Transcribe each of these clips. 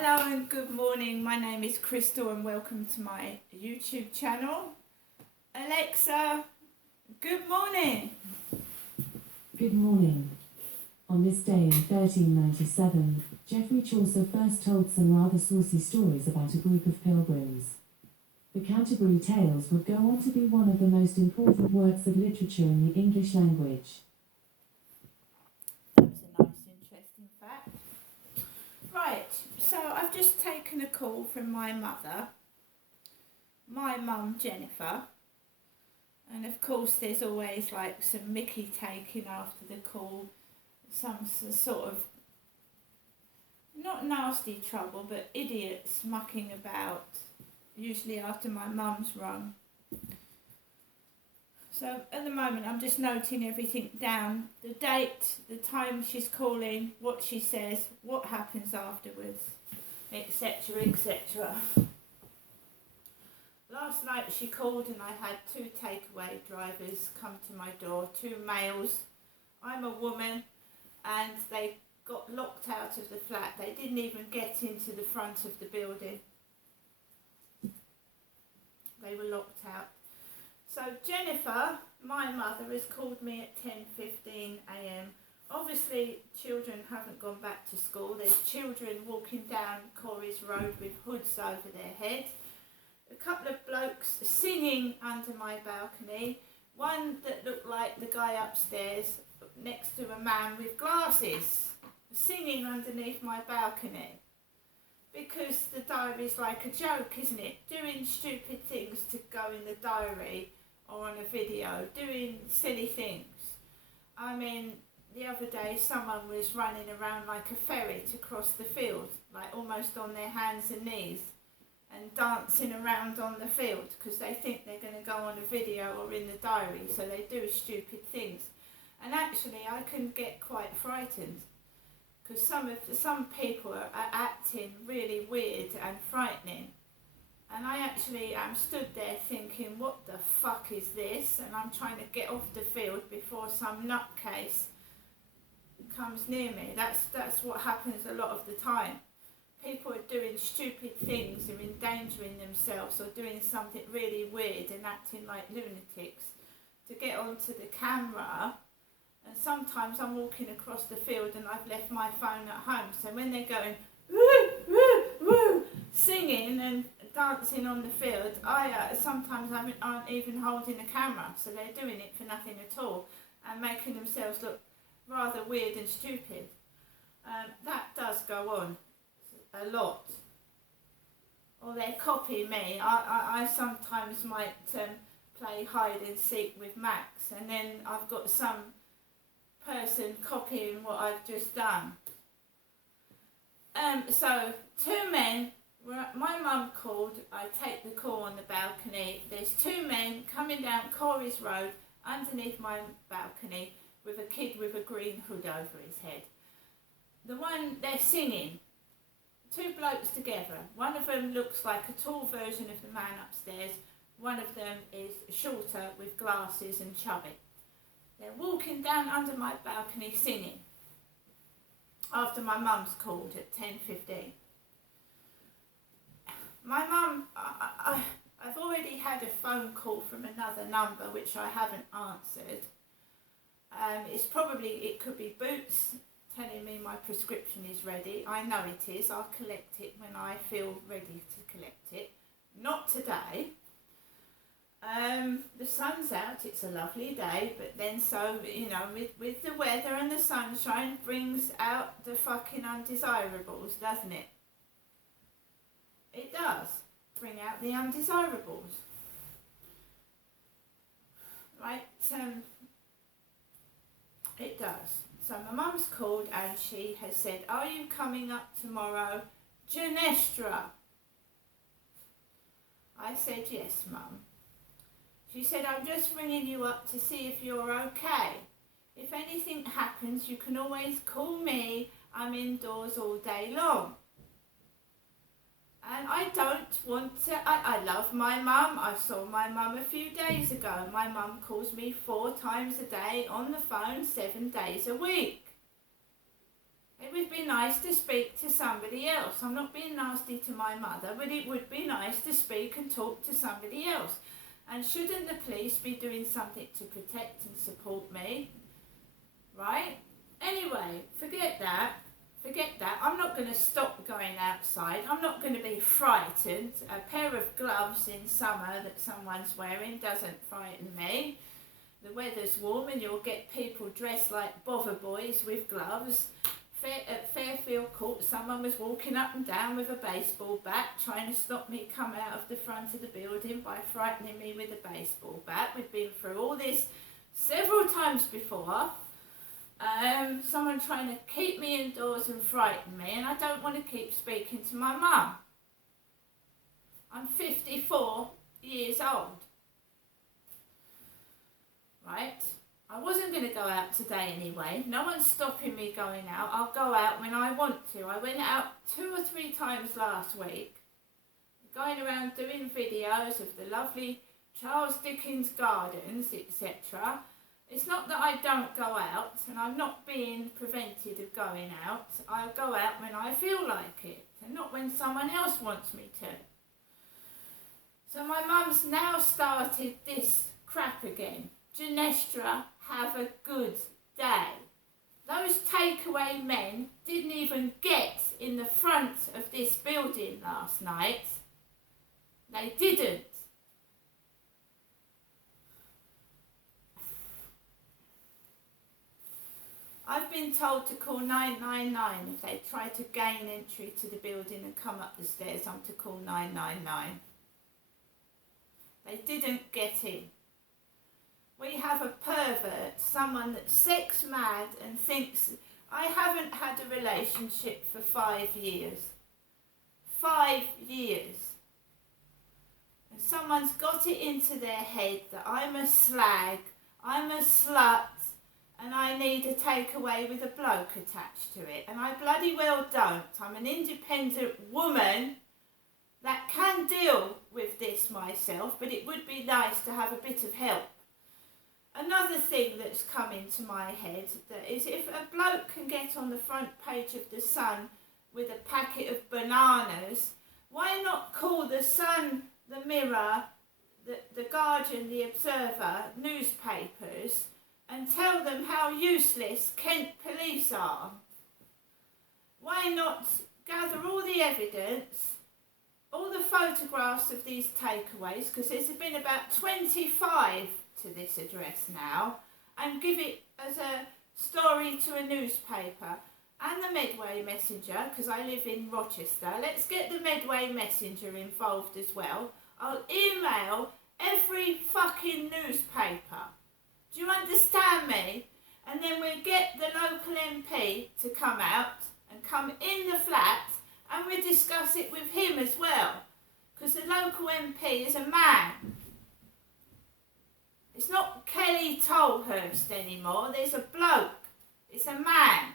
Hello and good morning. My name is Crystal and welcome to my YouTube channel. Alexa, good morning. Good morning. On this day in 1397, Geoffrey Chaucer first told some rather saucy stories about a group of pilgrims. The Canterbury Tales would go on to be one of the most important works of literature in the English language. That was a nice, interesting fact. Right, so I've just taken a call from my mother, my mum Jennifer, and of course there's always like some mickey taking after the call, some sort of, not nasty trouble, but idiots mucking about, usually after my mum's rung. So at the moment I'm just noting everything down, the date, the time she's calling, what she says, what happens afterwards, etc, etc. Last night she called and I had 2 takeaway drivers come to my door, 2 males. I'm a woman and they got locked out of the flat. They didn't even get into the front of the building. They were locked out. So Jennifer, my mother, has called me at 10:15 a.m. Obviously children haven't gone back to school. There's children walking down Corey's Road with hoods over their head. A couple of blokes singing under my balcony. One that looked like the guy upstairs next to a man with glasses, singing underneath my balcony. Because the diary's like a joke, isn't it? Doing stupid things to go in the diary or on a video, doing silly things. I mean, the other day someone was running around like a ferret across the field, like almost on their hands and knees, and dancing around on the field because they think they're going to go on a video or in the diary, so they do stupid things. And actually I can get quite frightened because some people are acting really weird and frightening, and I actually am stood there thinking, what the fuck is this? And I'm trying to get off the field before some nutcase comes near me. That's what happens a lot of the time. People are doing stupid things and endangering themselves or doing something really weird and acting like lunatics to get onto the camera. And sometimes I'm walking across the field and I've left my phone at home. So when they're going woo, woo, woo, singing and dancing on the field, I sometimes aren't even holding a camera. So they're doing it for nothing at all and making themselves look rather weird and stupid. That does go on a lot. Or they copy me. I sometimes might play hide and seek with Max, and then I've got some person copying what I've just done. So 2 men, my mum called, I take the call on the balcony, there's 2 men coming down Corey's Road underneath my balcony with a kid with a green hood over his head. The one, they're singing, 2 blokes together. One of them looks like a tall version of the man upstairs, one of them is shorter with glasses and chubby. They're walking down under my balcony singing after my mum's called at 10:15. My mum, I've already had a phone call from another number which I haven't answered. It could be Boots telling me my prescription is ready. I know it is. I'll collect it when I feel ready to collect it. Not today. The sun's out, it's a lovely day, but then with the weather and the sunshine brings out the fucking undesirables, doesn't it? It does bring out the undesirables. Right, it does. So my mum's called and she has said, are you coming up tomorrow, Genestra? I said, yes, Mum. She said, I'm just ringing you up to see if you're okay. If anything happens, you can always call me. I'm indoors all day long. And I don't want to, I love my mum. I saw my mum a few days ago. My mum calls me 4 times a day on the phone, 7 days a week. It would be nice to speak to somebody else. I'm not being nasty to my mother, but it would be nice to speak and talk to somebody else. And shouldn't the police be doing something to protect and support me? Right? Anyway, forget that. I'm not going to stop going outside. I'm not going to be frightened. A pair of gloves in summer that someone's wearing doesn't frighten me. The weather's warm and you'll get people dressed like bother boys with gloves. At Fairfield Court, someone was walking up and down with a baseball bat, trying to stop me come out of the front of the building by frightening me with a baseball bat. We've been through all this several times before. Someone trying to keep me indoors and frighten me, and I don't want to keep speaking to my mum. I'm 54 years old. Right? I wasn't going to go out today anyway. No one's stopping me going out. I'll go out when I want to. I went out 2 or 3 times last week, going around doing videos of the lovely Charles Dickens gardens, etc. It's not that I don't go out, and I'm not being prevented of going out. I'll go out when I feel like it, and not when someone else wants me to. So my mum's now started this crap again. Janestra, have a good day. Those takeaway men didn't even get in the front of this building last night. They didn't. I've been told to call 999 if they try to gain entry to the building and come up the stairs. I'm to call 999. They didn't get in. We have a pervert, someone that's sex mad and thinks, I haven't had a relationship for 5 years. 5 years. And someone's got it into their head that I'm a slag, I'm a slut, and I need a takeaway with a bloke attached to it. And I bloody well don't. I'm an independent woman that can deal with this myself, but it would be nice to have a bit of help. Another thing that's come into my head that is, if a bloke can get on the front page of The Sun with a packet of bananas, why not call The Sun, The Mirror, the Guardian, The Observer newspapers and tell them how useless Kent police are? Why not gather all the evidence, all the photographs of these takeaways, because there's been about 25 to this address now, and give it as a story to a newspaper and the Medway Messenger, because I live in Rochester. Let's get the Medway Messenger involved as well. I'll email every fucking newspaper. Do you understand me? And then we'll get the local MP to come out and come in the flat, and we'll discuss it with him as well, because the local MP is a man. It's not Kelly Tolhurst anymore. There's a bloke. It's a man.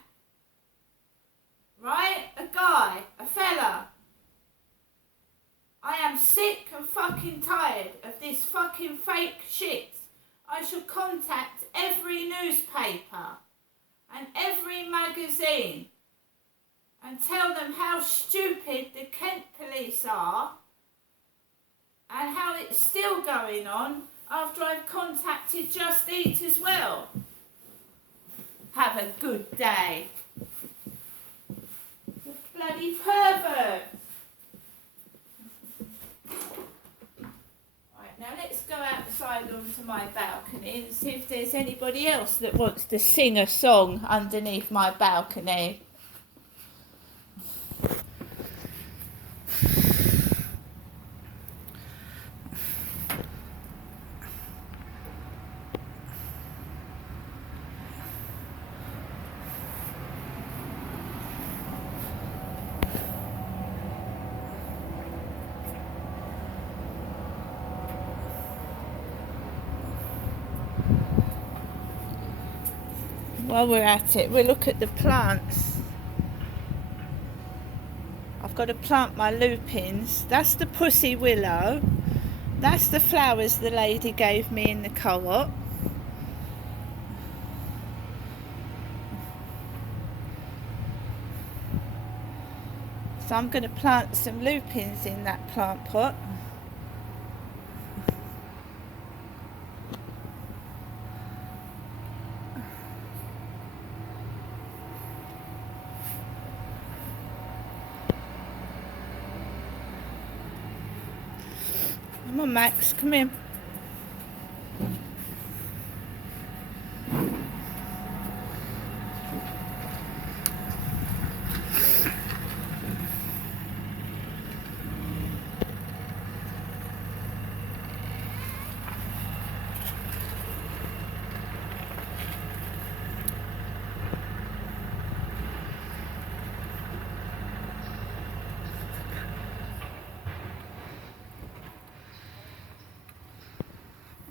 Right? A guy. A fella. I am sick and fucking tired of this fucking fake shit. I shall contact every newspaper and every magazine and tell them how stupid the Kent police are and how it's still going on after I've contacted Just Eat as well. Have a good day. The bloody pervert. Right, now let's go outside onto my balcony and see if there's anybody else that wants to sing a song underneath my balcony. While we're at it, we'll look at the plants. I've got to plant my lupins. That's the pussy willow. That's the flowers the lady gave me in the co-op. So I'm going to plant some lupins in that plant pot. Come on, Max, come in.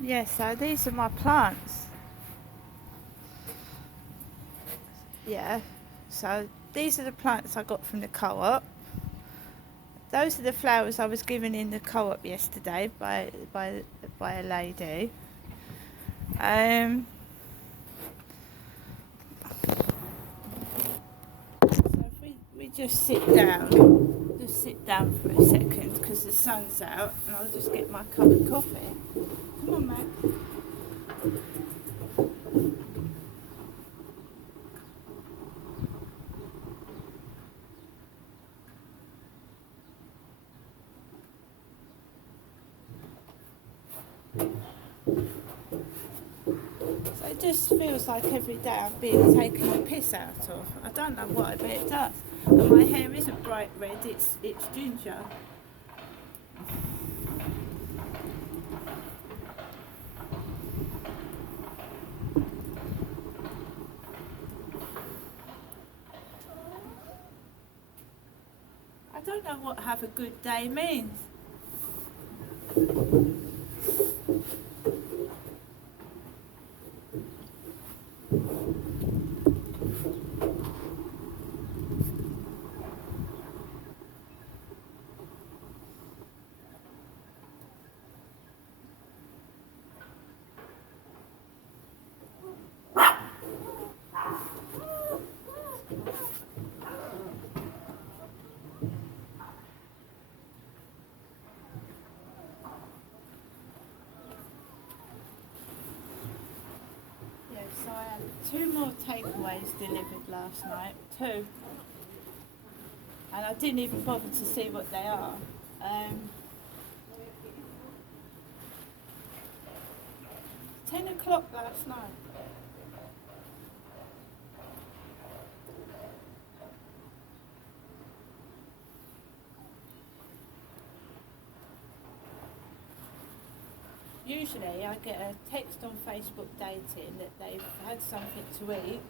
Yeah, so these are my plants. Yeah, so these are the plants I got from the co-op. Those are the flowers I was given in the co-op yesterday by a lady. So if we just sit down for a second because the sun's out, and I'll just get my cup of coffee. Come on, Max. So it just feels like every day I'm being taken the piss out of. I don't know why, but it does. And my hair isn't bright red, it's ginger. I don't know what have a good day means. So I had 2 more takeaways delivered last night. 2. And I didn't even bother to see what they are. 10 o'clock last night. Usually I get a text on Facebook dating that they've had something to eat,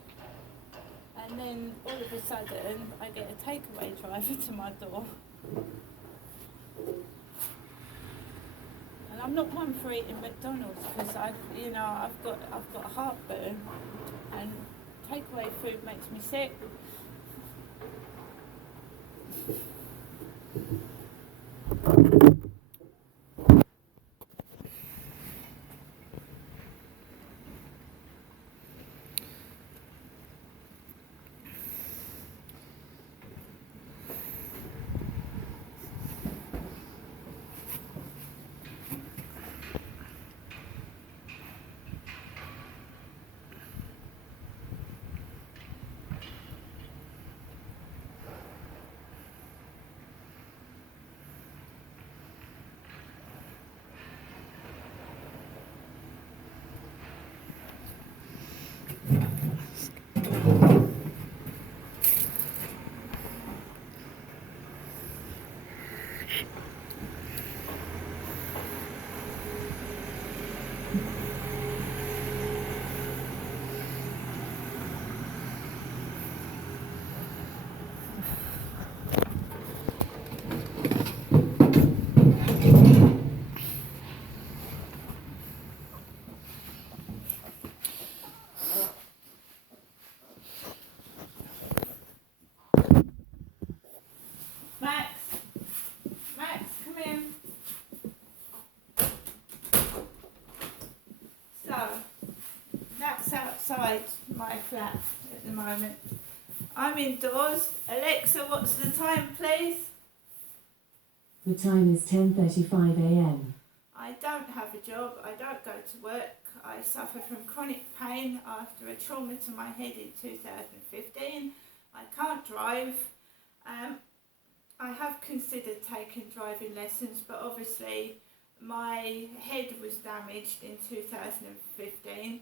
and then all of a sudden I get a takeaway driver to my door. And I'm not one for eating McDonald's because I've got heartburn, and takeaway food makes me sick. Max, come in. So, that's outside my flat at the moment. I'm indoors. Alexa, what's the time, please? The time is 10:35 a.m. I don't have a job. I don't go to work. I suffer from chronic pain after a trauma to my head in 2015. I can't drive. I have considered taking driving lessons, but obviously my head was damaged in 2015.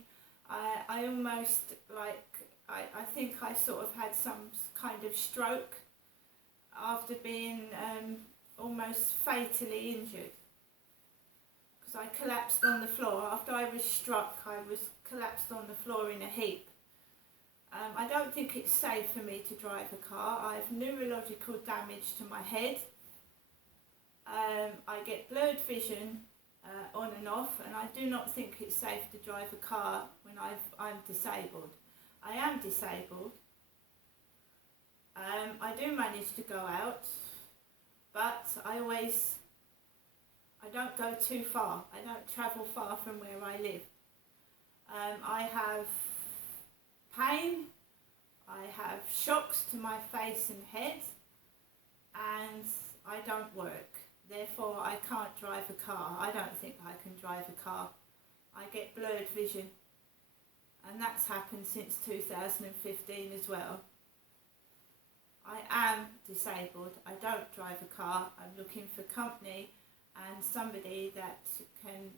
I almost, I think I sort of had some kind of stroke after being almost fatally injured. Because I collapsed on the floor. After I was struck, I was collapsed on the floor in a heap. I don't think it's safe for me to drive a car. I have neurological damage to my head. I get blurred vision on and off, and I do not think it's safe to drive a car when I'm disabled. I am disabled. I do manage to go out, but I don't go too far. I don't travel far from where I live. I have pain, I have shocks to my face and head, and I don't work. Therefore, I can't drive a car. I don't think I can drive a car. I get blurred vision, and that's happened since 2015 as well. I am disabled. I don't drive a car. I'm looking for company and somebody that can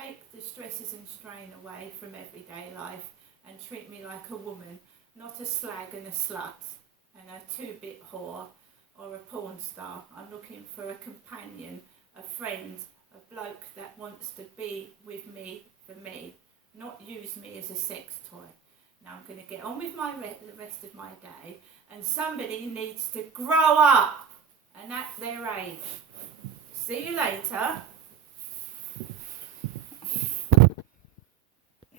take the stresses and strain away from everyday life and treat me like a woman, not a slag and a slut and a two-bit whore or a porn star. I'm looking for a companion, a friend, a bloke that wants to be with me for me, not use me as a sex toy. Now I'm going to get on with the rest of my day, and somebody needs to grow up and at their age. See you later.